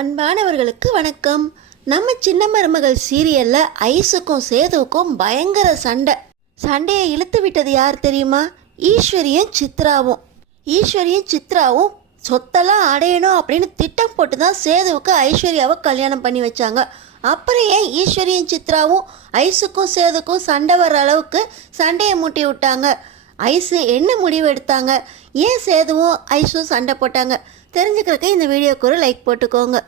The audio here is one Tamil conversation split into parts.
அன்பானவர்களுக்கு வணக்கம். நம்ம சின்ன மருமகள் சீரியல்ல ஐஸுக்கும் சேதுவுக்கும் பயங்கர சண்டையை இழுத்து விட்டது யார் தெரியுமா? ஈஸ்வரியும் சித்ராவும் சொத்தெல்லாம் அடையணும் அப்படின்னு திட்டம் போட்டு தான் சேதுவுக்கு ஐஸ்வர்யாவை கல்யாணம் பண்ணி வச்சாங்க. அப்புறம் ஏன் ஈஸ்வரியும் சித்ராவும் ஐஸுக்கும் சேதுக்கும் சண்டை வர்ற அளவுக்கு சண்டையை மூட்டி விட்டாங்க? ஐஸு என்ன முடிவு எடுத்தாங்க? ஏன் சேதுவும் ஐஸும் சண்டை போட்டாங்க? தெரிஞ்சுக்கிறதுக்கு இந்த வீடியோக்கு ஒரு லைக் போட்டுக்கோங்க.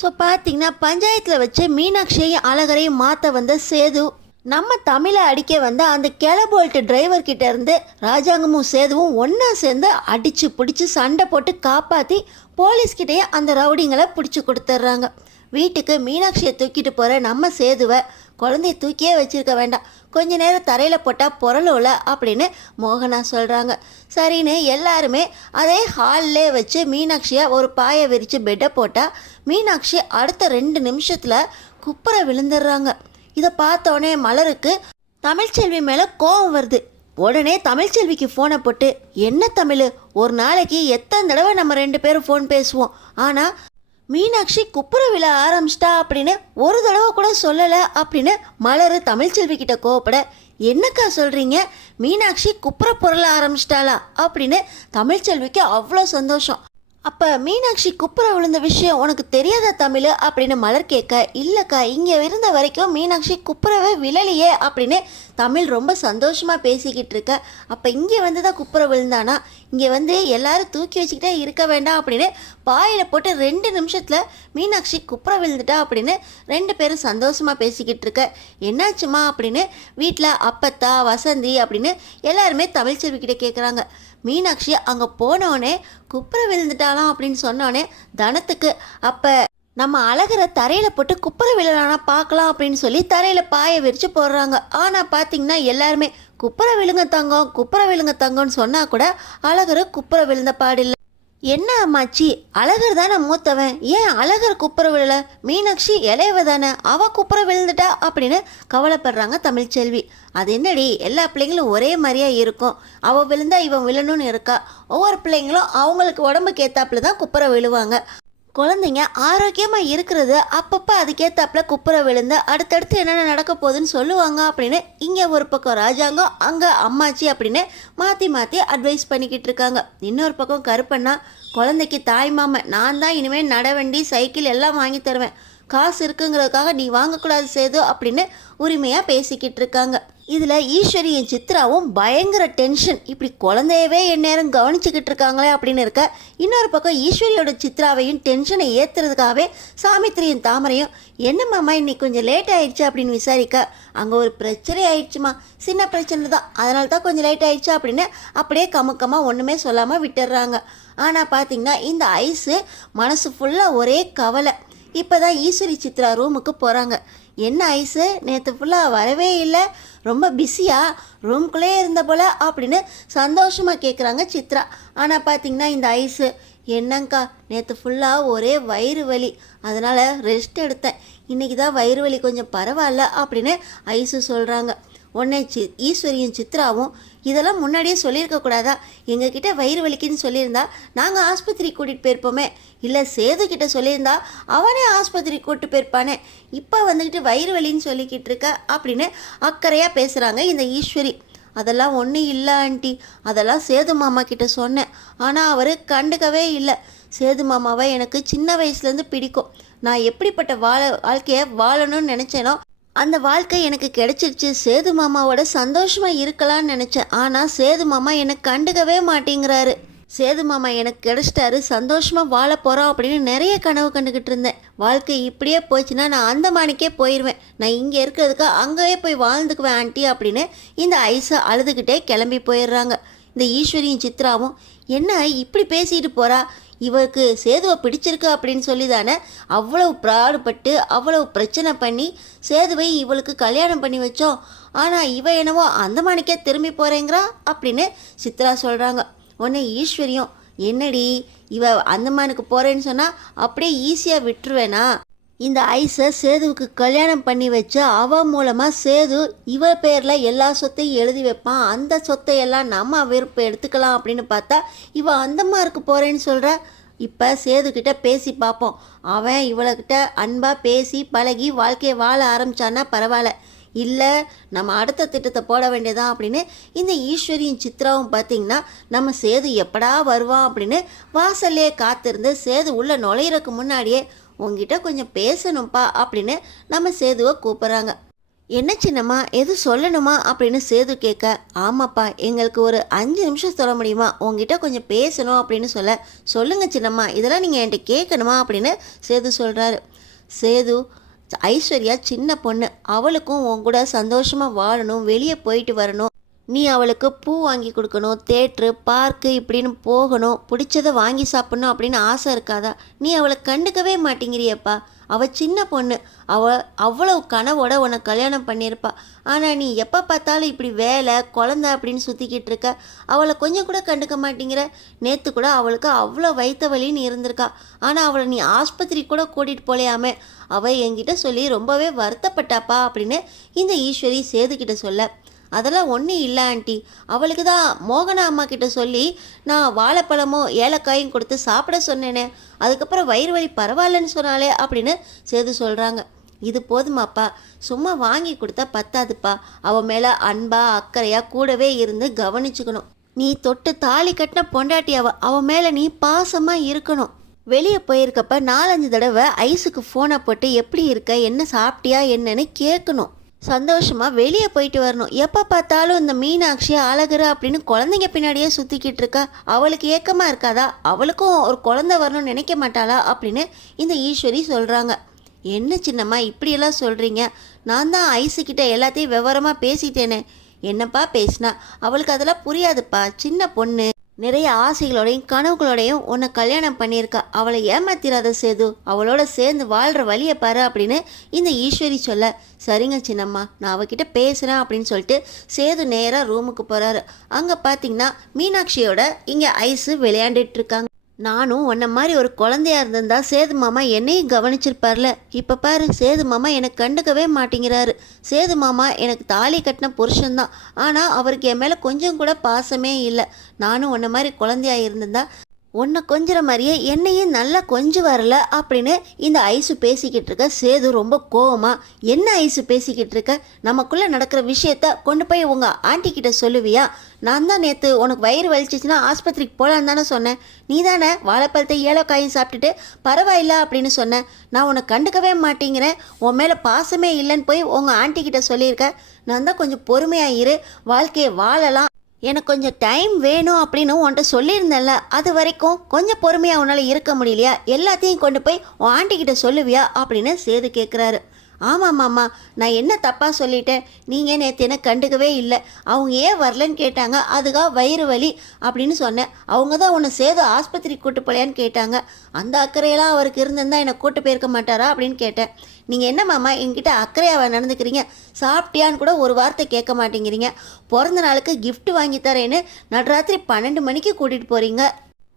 ஸோ பார்த்தீங்கன்னா, பஞ்சாயத்தில் வச்சு மீனாட்சியையும் அழகரையும் மாற்ற வந்த சேது நம்ம தமிழை அடிக்க வந்த அந்த கெலபோல்ட் டிரைவர்கிட்ட இருந்து ராஜாங்கமும் சேதுவும் ஒன்றா சேர்ந்து அடித்து பிடிச்சி சண்டை போட்டு காப்பாற்றி போலீஸ்கிட்டேயே அந்த ரவுடிங்களை பிடிச்சி கொடுத்துட்றாங்க. வீட்டுக்கு மீனாட்சியை தூக்கிட்டு போகிற நம்ம சேதுவை குழந்தைய தூக்கியே வச்சிருக்க வேண்டாம், கொஞ்ச நேரம் தரையில் போட்டால் புரளோல அப்படின்னு மோகனா சொல்கிறாங்க. சரின்னு எல்லாருமே அதே ஹாலிலே வச்சு மீனாட்சியை ஒரு பாயை விரித்து பெட்டை போட்டால் மீனாட்சி அடுத்த 2 நிமிஷத்தில் குப்புற விழுந்துடுறாங்க. இதை பார்த்தோன்னே மலருக்கு தமிழ்ச்செல்வி மேலே கோபம் வருது. உடனே தமிழ்ச்செல்விக்கு ஃபோனை போட்டு, என்ன தமிழ், ஒரு நாளைக்கு எத்தனை தடவை நம்ம 2 பேரும் ஃபோன் பேசுவோம், ஆனால் மீனாட்சி குப்புற விழ ஆரம்பிச்சிட்டா அப்படின்னு ஒரு தடவை கூட சொல்லலை அப்படின்னு மலர் தமிழ்ச்செல்வி கிட்ட கோவப்பட, என்னக்கா சொல்கிறீங்க, மீனாட்சி குப்புற பொருள ஆரம்பிச்சிட்டாளா அப்படின்னு தமிழ்ச்செல்விக்கு அவ்வளோ சந்தோஷம். அப்போ மீனாட்சி குப்புற விழுந்த விஷயம் உனக்கு தெரியாதா தமிழ் அப்படின்னு மலர் கேட்க, இல்லைக்கா, இங்கே இருந்த வரைக்கும் மீனாட்சி குப்புறவே விழலையே அப்படின்னு தமிழ் ரொம்ப சந்தோஷமாக பேசிக்கிட்டு இருக்க. அப்போ இங்கே வந்து தான் குப்புற விழுந்தானா, இங்கே வந்து எல்லாரும் தூக்கி வச்சுக்கிட்டே இருக்க வேண்டாம் அப்படின்னு பாயில் போட்டு 2 நிமிஷத்தில் மீனாட்சி குப்புற விழுந்துட்டா அப்படின்னு 2 பேரும் சந்தோஷமாக பேசிக்கிட்டு இருக்க. என்னாச்சுமா அப்படின்னு வீட்டில் அப்பத்தா வசந்தி அப்படின்னு எல்லாருமே தமிழ்ச்செல்விக்கிட்ட கேட்குறாங்க. மீனாட்சி அங்கே போனோடனே குப்புற விழுந்துட்டாலாம் அப்படின்னு சொன்னோடனே தனத்துக்கு, அப்போ நம்ம அழகரை தரையில் போட்டு குப்புற விழலானா பார்க்கலாம் அப்படின்னு சொல்லி தரையில் பாயை விரித்து போடுறாங்க. ஆனால் பார்த்தீங்கன்னா எல்லாருமே குப்புற விழுங்க தங்கம்னு சொன்னால் கூட அழகர் குப்புற விழுந்த பாடில்லை. என்ன அம்மாச்சி, அழகர் தானே மூத்தவன், ஏன் அழகர் குப்புற விழலை, மீனாட்சி இளையவ தானே, அவ குப்புற விழுந்துட்டா அப்படின்னு கவலைப்படுறாங்க தமிழ்ச்செல்வி. அது என்னடி, எல்லா பிள்ளைங்களும் ஒரே மாதிரியா இருக்கும், அவள் விழுந்தா இவன் விழணும்னு இருக்கா, ஒவ்வொரு பிள்ளைங்களும் அவங்களுக்கு உடம்புக்கு ஏத்தாப்புல தான் குப்புற விழுவாங்க. குழந்தைங்க ஆரோக்கியமாக இருக்கிறது அப்பப்போ அதுக்கேற்றாப்புல குப்புற விழுந்து அடுத்தடுத்து என்னென்ன நடக்க போகுதுன்னு சொல்லுவாங்க அப்படின்னு இங்கே ஒரு பக்கம் ராஜாங்கம், அங்கே அம்மாச்சி அப்படின்னு மாற்றி மாற்றி அட்வைஸ் பண்ணிக்கிட்டு இருக்காங்க. இன்னொரு பக்கம் கருப்பண்ணா, குழந்தைக்கு தாய் மாமன் நான் தான் இனிமேல் நடவண்டி சைக்கிள் எல்லாம் வாங்கி தருவேன், காசு இருக்குங்கிறதுக்காக நீ வாங்கக்கூடாது சேது அப்படின்னு உரிமையாக பேசிக்கிட்டு இருக்காங்க. இதில் ஈஸ்வரியும் சித்ராவும் பயங்கர டென்ஷன், இப்படி குழந்தையவே எந்நேரம் கவனிச்சுக்கிட்டு இருக்காங்களே அப்படின்னு இருக்க. இன்னொரு பக்கம் ஈஸ்வரியோட சித்ராவையும் டென்ஷனை ஏற்றுறதுக்காகவே சாமித்திரியும் தாமரையும், என்ன மாமா இன்னைக்கு கொஞ்சம் லேட் ஆயிடுச்சு அப்படின்னு விசாரிக்க, அங்கே ஒரு பிரச்சனை ஆயிடுச்சுமா, சின்ன பிரச்சனை தான், அதனால தான் கொஞ்சம் லேட் ஆயிடுச்சு அப்படின்னு அப்படியே கமுக்கமாக ஒன்றுமே சொல்லாமல் விட்டுடுறாங்க. ஆனால் பார்த்தீங்கன்னா இந்த ஐஸு மனசு ஃபுல்லாக ஒரே கவலை. இப்போ தான் ஈஸ்வரி சித்ரா ரூமுக்கு போகிறாங்க. என்ன ஐஸு, நேற்று ஃபுல்லாக வரவே இல்லை, ரொம்ப பிஸியாக ரூம்குள்ளே இருந்த போல் அப்படின்னு சந்தோஷமாக கேட்குறாங்க சித்ரா. ஆனால் பார்த்திங்கன்னா இந்த ஐஸு, என்னங்கக்கா, நேற்று ஃபுல்லாக ஒரே வயிறு வலி, அதனால் ரெஸ்ட் எடுத்தேன், இன்றைக்கி தான் வயிறு வலி கொஞ்சம் பரவாயில்ல அப்படின்னு ஐஸு சொல்கிறாங்க. உடனே ஈஸ்வரியும் சித்ராவும், இதெல்லாம் முன்னாடியே சொல்லியிருக்கக்கூடாதா, எங்ககிட்ட வயிறு வலிக்குன்னு சொல்லியிருந்தா நாங்கள் ஆஸ்பத்திரி கூட்டிகிட்டு போயிருப்போமே, இல்லை சேதுக்கிட்ட சொல்லியிருந்தா அவனே ஆஸ்பத்திரி கூப்பிட்டு போயிருப்பானே, இப்போ வந்துக்கிட்டு வயிறு வலின்னு சொல்லிக்கிட்டு இருக்க அப்படின்னு அக்கறையாக பேசுகிறாங்க இந்த ஈஸ்வரி. அதெல்லாம் ஒன்றும் இல்லை ஆண்டி, அதெல்லாம் சேது மாமா கிட்ட சொன்னேன், ஆனால் அவர் கண்டுக்கவே இல்லை. சேது மாமாவை எனக்கு சின்ன வயசுலேருந்து பிடிக்கும், நான் எப்படிப்பட்ட வாழ்க்கையை வாழணும்னு நினச்சேனோ அந்த வாழ்க்கை எனக்கு கிடைச்சிருச்சு, சேது மாமாவோட சந்தோஷமாக இருக்கலான்னு நினச்சேன், ஆனால் சேது மாமா எனக்கு கண்டுக்கவே மாட்டேங்கிறாரு, சேது மாமா எனக்கு கிடைச்சிட்டாரு, சந்தோஷமாக வாழ போகிறோம் அப்படின்னு நிறைய கனவு கண்டுக்கிட்டு இருந்தேன், வாழ்க்கை இப்படியே போச்சுன்னா நான் அந்தமானுக்கே போயிடுவேன், நான் இங்கே இருக்கிறதுக்கு அங்கேயே போய் வாழ்ந்துக்குவேன் ஆண்டி அப்படின்னு இந்த ஐஸை அழுதுகிட்டே கிளம்பி போயிடுறாங்க. இந்த ஈஸ்வரியும் சித்ராவும், என்ன இப்படி பேசிட்டு போகிறா, இவருக்கு சேதுவை பிடிச்சிருக்கு அப்படின்னு சொல்லி தானே அவ்வளவு பாடுபட்டு அவ்வளவு பிரச்சனை பண்ணி சேதுவை இவளுக்கு கல்யாணம் பண்ணி வச்சோம், ஆனால் இவ என்னவோ அந்தமானுக்கே திரும்பி போகிறேங்கிறா அப்படின்னு சித்ரா சொல்கிறாங்க. உடனே ஈஸ்வரியும், என்னடி இவ அந்தமானுக்கு போகிறேன்னு சொன்னால் அப்படியே ஈஸியாக விட்டுருவேனா, இந்த ஐஸை சேதுவுக்கு கல்யாணம் பண்ணி வச்சு அவன் மூலமாக சேது இவ பேரில் எல்லா சொத்தையும் எழுதி வைப்பான், அந்த சொத்தையெல்லாம் நம்ம விருப்பம் எடுத்துக்கலாம் அப்படின்னு பார்த்தா இவன் அந்தமாருக்கு போகிறேன்னு சொல்கிற, இப்போ சேதுக்கிட்ட பேசி பார்ப்போம். அவன் இவளக்கிட்ட அன்பாக பேசி பழகி வாழ்க்கையை வாழ ஆரம்பித்தான்னா பரவாயில்ல, இல்லை நம்ம அடுத்த திட்டத்தை போட வேண்டியதான் அப்படின்னு இந்த ஈஸ்வரியும் சித்ராவும் பார்த்திங்கன்னா நம்ம சேது எப்படா வருவான் அப்படின்னு வாசல்லே காத்திருந்து சேது உள்ளே நுழையிறதுக்கு முன்னாடியே உங்ககிட்ட கொஞ்சம் பேசணும்ப்பா அப்படின்னு நம்ம சேதுவை கூப்பிட்றாங்க. என்ன சின்னம்மா, எது சொல்லணுமா அப்படின்னு சேது கேட்க, ஆமாப்பா எங்களுக்கு ஒரு 5 நிமிஷம் சொல்ல முடியுமா, உங்ககிட்ட கொஞ்சம் பேசணும் அப்படின்னு சொல்லுங்க சின்னம்மா, இதெல்லாம் நீங்கள் என்கிட்ட கேட்கணுமா அப்படின்னு சேது சொல்கிறாரு. சேது, ஐஸ்வர்யா சின்ன பொண்ணு, அவளுக்கும் உன் கூட சந்தோஷமாக வாழணும், வெளியே போயிட்டு வரணும், நீ அவளுக்கு பூ வாங்கி கொடுக்கணும், தேட்ரு பார்க்கு இப்படின்னு போகணும், பிடிச்சதை வாங்கி சாப்பிட்ணும் அப்படின்னு ஆசை இருக்காதா? நீ அவளை கண்டுக்கவே மாட்டேங்கிறியப்பா. அவள் சின்ன பொண்ணு, அவ்வளவு கனவோட உன்னை கல்யாணம் பண்ணியிருப்பா. ஆனால் நீ எப்போ பார்த்தாலும் இப்படி வேலை குழந்தை அப்படின்னு சுற்றிக்கிட்டு இருக்க, அவளை கொஞ்சம் கூட கண்டுக்க மாட்டேங்கிற. நேற்று கூட அவளுக்கு அவ்வளோ வயிற்று வலின்னு இருந்திருக்கா, ஆனால் அவளை நீ ஆஸ்பத்திரி கூட கூட்டிகிட்டு போலையாமே. அவள் என்கிட்ட சொல்லி ரொம்பவே வருத்தப்பட்டாப்பா அப்படின்னு இந்த ஈஸ்வரி சேதுக்கிட்ட சொல்ல, அதெல்லாம் ஒன்றும் இல்லை ஆண்டி, அவளுக்கு தான் மோகனா அம்மா கிட்ட சொல்லி நான் வாழைப்பழமோ ஏலக்காயும் கொடுத்து சாப்பிட சொன்னேனே, அதுக்கப்புறம் வயிறு வலி பரவாயில்லன்னு சொன்னாலே அப்படின்னு சேது சொல்கிறாங்க. இது போதுமாப்பா, சும்மா வாங்கி கொடுத்தா பத்தாதுப்பா, அவன் மேலே அன்பா அக்கறையாக கூடவே இருந்து கவனிச்சுக்கணும். நீ தொட்டு தாலி கட்டின பொண்டாட்டி அவன் மேலே நீ பாசமாக இருக்கணும். வெளியே போயிருக்கப்ப 4-5 தடவை ஐஸுக்கு ஃபோனை போட்டு எப்படி இருக்க, என்ன சாப்பிட்டியா என்னன்னு கேட்கணும். சந்தோஷமாக வெளியே போயிட்டு வரணும். எப்போ பார்த்தாலும் இந்த மீனாட்சி அழகுற அப்படின்னு குழந்தைங்க பின்னாடியே சுற்றிக்கிட்டு இருக்கா, அவளுக்கு ஏக்கமாக இருக்காதா? அவளுக்கும் ஒரு குழந்தை வரணும்னு நினைக்க மாட்டாளா அப்படின்னு இந்த ஈஸ்வரி சொல்கிறாங்க. என்ன சின்னம்மா இப்படியெல்லாம் சொல்கிறீங்க? நான் தான் ஐஸுக்கிட்ட எல்லாத்தையும் விவரமாக பேசிட்டேனே. என்னப்பா பேசினா? அவளுக்கு அதெல்லாம் புரியாதுப்பா, சின்ன பொண்ணு, நிறைய ஆசைகளோடையும் கனவுகளோடையும் உன்னை கல்யாணம் பண்ணியிருக்கா. அவளை ஏமாத்திராத சேது, அவளோட சேர்ந்து வாழ்கிற வழியை பாரு அப்படின்னு இந்த ஈஸ்வரி சொல்ல, சரிங்க சின்னம்மா நான் அவகிட்ட பேசுகிறேன் அப்படின்னு சொல்லிட்டு சேது நேராக ரூமுக்கு போகிறாரு. அங்கே பார்த்தீங்கன்னா மீனாட்சியோட இங்கே ஐஸு விளையாண்டுட்டு இருக்காங்க. நானும் உன்ன மாதிரி ஒரு குழந்தையா இருந்திருந்தா சேது மாமா என்னையும் கவனிச்சிருப்பார்ல. இப்போ பாரு, சேது மாமா எனக்கு கண்டுக்கவே மாட்டேங்கிறாரு. சேது மாமா எனக்கு தாலி கட்டின புருஷன்தான், ஆனால் அவருக்கு என் மேலே கொஞ்சம் கூட பாசமே இல்லை. நானும் உன்ன மாதிரி குழந்தையா இருந்திருந்தா உன்னை கொஞ்சிற மாதிரியே என்னையும் நல்லா கொஞ்சம் வரல அப்படின்னு இந்த ஐஸு பேசிக்கிட்டு இருக்க. சேது ரொம்ப கோவமாக, என்ன ஐஸு பேசிக்கிட்டு இருக்க, நமக்குள்ளே நடக்கிற விஷயத்த கொண்டு போய் உங்கள் ஆண்டிக்கிட்ட சொல்லுவியா? நான் தான் நேற்று உனக்கு வயிறு வலிச்சிச்சுன்னா ஆஸ்பத்திரிக்கு போகலான்னு தானே சொன்னேன். நீ தானே வாழைப்பழத்தை ஏலக்காயும் சாப்பிட்டுட்டு பரவாயில்ல அப்படின்னு சொன்னேன். நான் உன்னை கண்டுக்கவே மாட்டேங்கிறேன், உன் மேலே பாசமே இல்லைன்னு போய் உங்கள் ஆண்டிக்கிட்ட சொல்லியிருக்கேன். நான் தான் கொஞ்சம் பொறுமையாக இரு, வாழ்க்கையை வாழலாம், எனக்கு கொஞ்சம் டைம் வேணும் அப்படின்னு உன்கிட்ட சொல்லியிருந்தேன்ல, அது வரைக்கும் கொஞ்சம் பொறுமையாக உன்னால் இருக்க முடியலையா? எல்லாத்தையும் கொண்டு போய் உன் ஆண்டிக்கிட்ட சொல்லுவியா அப்படின்னு சேது கேட்குறாரு. ஆமாம் மாமா, நான் என்ன தப்பாக சொல்லிட்டேன்? நீங்கள் நேற்று என்ன கண்டுக்கவே இல்லை, அவங்க ஏன் வரலன்னு கேட்டாங்க, அதுக்காக வயிறு வலி அப்படின்னு சொன்னேன். அவங்க தான் உன்னை சேது ஆஸ்பத்திரிக்கு கூட்டு போலையான்னு கேட்டாங்க. அந்த அக்கறையெல்லாம் அவருக்கு இருந்திருந்தா என்னை கூட்டு போயிருக்க மாட்டாரா அப்படின்னு கேட்டேன். நீங்கள் என்ன மாமா என்கிட்ட அக்கறையாக நடந்துக்கிறீங்க? சாப்பிட்டியான்னு கூட ஒரு வார்த்தை கேட்க மாட்டேங்கிறீங்க. பிறந்த நாளுக்கு கிஃப்ட் வாங்கி தரேன்னு நடுராத்திரி 12 மணிக்கு கூட்டிகிட்டு போகிறீங்க.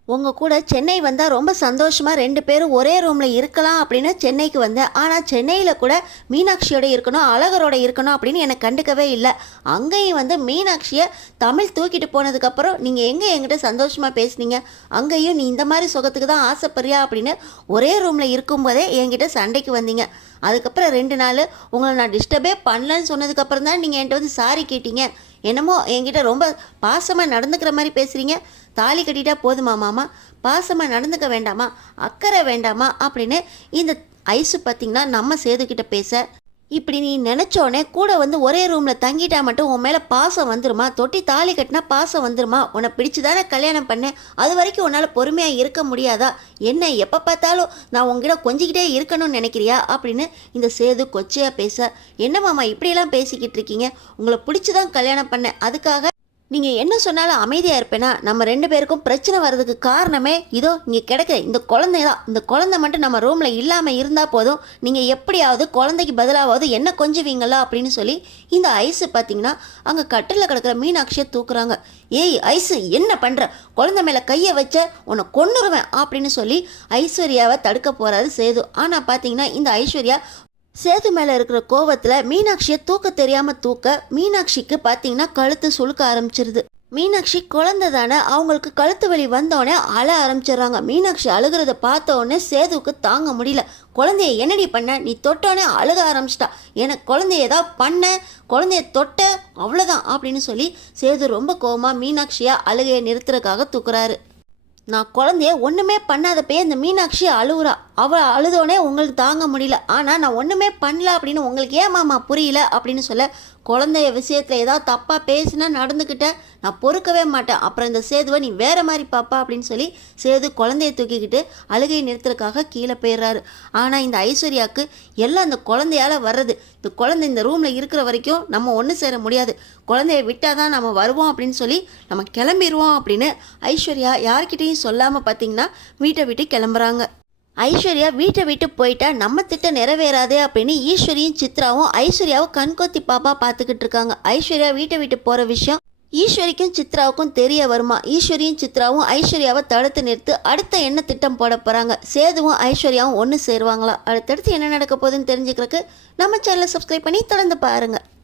உங்கள் கூட சென்னை வந்தால் ரொம்ப சந்தோஷமாக 2 பேரும் ஒரே ரூமில் இருக்கலாம் அப்படின்னு சென்னைக்கு வந்தேன். ஆனால் சென்னையில் கூட மீனாட்சியோட இருக்கணும், அழகரோட இருக்கணும் அப்படின்னு எனக்கு கண்டுக்கவே இல்லை. அங்கேயும் வந்து மீனாட்சியை தமிழ் தூக்கிட்டு போனதுக்கப்புறம் நீங்கள் எங்கே என்கிட்ட சந்தோஷமாக பேசுனீங்க? அங்கேயும் நீ இந்த மாதிரி சுகத்துக்கு தான் ஆசைப்படுறியா அப்படின்னு ஒரே ரூமில் இருக்கும்போதே என்கிட்ட சண்டைக்கு வந்தீங்க. அதுக்கப்புறம் 2 நாள் உங்களை நான் டிஸ்டர்பே பண்ணலன்னு சொன்னதுக்கப்புறம் தான் நீங்கள் என்கிட்ட வந்து சாரி கேட்டீங்க. என்னமோ என்கிட்ட ரொம்ப பாசமாக நடந்துக்கிற மாதிரி பேசுகிறீங்க. தாலி கட்டிட்டா போதுமா மாமா, பாசமாக நடந்துக்க வேண்டாமா, அக்கறை வேண்டாமா அப்படின்னு இந்த ஐஸு பார்த்திங்கன்னா நம்ம சேதுக்கிட்ட பேச, இப்படி நீ நினச்சோடனே கூட வந்து ஒரே ரூமில் தங்கிட்டா மட்டும் உன் மேலே பாசம் வந்துருமா? தொட்டி தாலி கட்டினா பாசம் வந்துருமா? உன்னை பிடிச்சி தானே கல்யாணம் பண்ணேன், அது வரைக்கும் உன்னால் பொறுமையாக இருக்க முடியாதா? என்ன எப்போ பார்த்தாலும் நான் உங்ககிட்ட கொஞ்சிக்கிட்டே இருக்கணும்னு நினைக்கிறியா அப்படின்னு இந்த சேது கொச்சையாக பேச, என்ன மாமா இப்படியெல்லாம் பேசிக்கிட்டு இருக்கீங்க? உங்களை பிடிச்சி தான் கல்யாணம் பண்ணேன், அதுக்காக நீங்கள் என்ன சொன்னாலும் அமைதியாக இருப்பேனா? நம்ம 2 பேருக்கும் பிரச்சனை வர்றதுக்கு காரணமே இதோ இங்கே கிடைக்கிற இந்த குழந்தை தான். இந்த குழந்தை மட்டும் நம்ம ரூமில் இல்லாமல் இருந்தால் போதும், நீங்கள் எப்படியாவது குழந்தைக்கு பதிலாவது என்ன கொஞ்சுவீங்களா அப்படின்னு சொல்லி இந்த ஐஸு பார்த்தீங்கன்னா அங்கே கட்டில் கிடக்கிற மீனாட்சியை தூக்குறாங்க. ஏய் ஐஸு, என்ன பண்ணுற? குழந்தை மேலே கையை வச்ச உன்னை கொன்னுருவேன் அப்படின்னு சொல்லி ஐஸ்வர்யாவை தடுக்க போகிறாரு சேது. ஆனால் பார்த்தீங்கன்னா இந்த ஐஸ்வர்யா சேது மேலே இருக்கிற கோவத்தில் மீனாட்சியை தூக்க தெரியாமல் தூக்க மீனாட்சிக்கு பார்த்தீங்கன்னா கழுத்து சுளுக்க ஆரம்பிச்சிருது. மீனாட்சி குழந்தை தானே, அவங்களுக்கு கழுத்து வலி வந்தோடனே அழ ஆரம்பிச்சிடுறாங்க. மீனாட்சி அழுகிறத பார்த்த உடனே சேதுவுக்கு தாங்க முடியல. குழந்தைய என்னடி பண்ண, நீ தொட்டோடனே அழுக ஆரம்பிச்சிட்டா, எனக்கு குழந்தைய ஏதாவது பண்ண, குழந்தைய தொட்ட அவ்வளோதான் அப்படின்னு சொல்லி சேது ரொம்ப கோவமாக மீனாட்சியா அழுகையை நிறுத்துறதுக்காக தூக்குறாரு. நான் குழந்தைய ஒன்றுமே பண்ணாதப்பே இந்த மீனாட்சி அழுகுறா, அவள் அழுதோடனே உங்களுக்கு தாங்க முடியல, ஆனால் நான் ஒன்றுமே பண்ணல அப்படின்னு உங்களுக்கு ஏன் மாமா புரியல அப்படின்னு சொல்ல, குழந்தைய விஷயத்தில் ஏதாவது தப்பாக பேசினா நடந்துக்கிட்டேன், நான் பொறுக்கவே மாட்டேன், அப்புறம் இந்த சேதுவை நீ வேறு மாதிரி பாப்பா அப்படின்னு சொல்லி சேது குழந்தைய தூக்கிக்கிட்டு அழுகையை நிறுத்துறதுக்காக கீழே போயிடுறாரு. ஆனால் இந்த ஐஸ்வர்யாவுக்கு எல்லாம் அந்த குழந்தையால் வர்றது. இந்த குழந்தை இந்த ரூமில் இருக்கிற வரைக்கும் நம்ம ஒன்று சேர முடியாது, குழந்தைய விட்டால் தான் நம்ம வருவோம் அப்படின்னு சொல்லி நம்ம கிளம்பிடுவோம் அப்படின்னு ஐஸ்வர்யா யார்கிட்டையும் சொல்லாமல் பார்த்தீங்கன்னா வீட்டை விட்டு கிளம்புறாங்க. ஐஸ்வர்யா வீட்டை விட்டு போயிட்டா நம்ம திட்டம் நிறைவேறாதே அப்படின்னு ஈஸ்வரியும் சித்ராவும் ஐஸ்வர்யாவை கண்கொத்தி பாப்பா பார்த்துக்கிட்டு இருக்காங்க. ஐஸ்வர்யா வீட்டை விட்டு போகிற விஷயம் ஈஸ்வரிக்கும் சித்ராவுக்கும் தெரிய வருமா? ஈஸ்வரியும் சித்ராவும் ஐஸ்வர்யாவை தடுத்து நிறுத்து அடுத்த என்ன திட்டம் போட போகிறாங்க? சேதுவும் ஐஸ்வர்யாவும் ஒன்று சேருவாங்களா? அடுத்தடுத்து என்ன நடக்க போகுதுன்னு தெரிஞ்சுக்கிறதுக்கு நம்ம சேனலை சப்ஸ்கிரைப் பண்ணி தொடர்ந்து பாருங்கள்.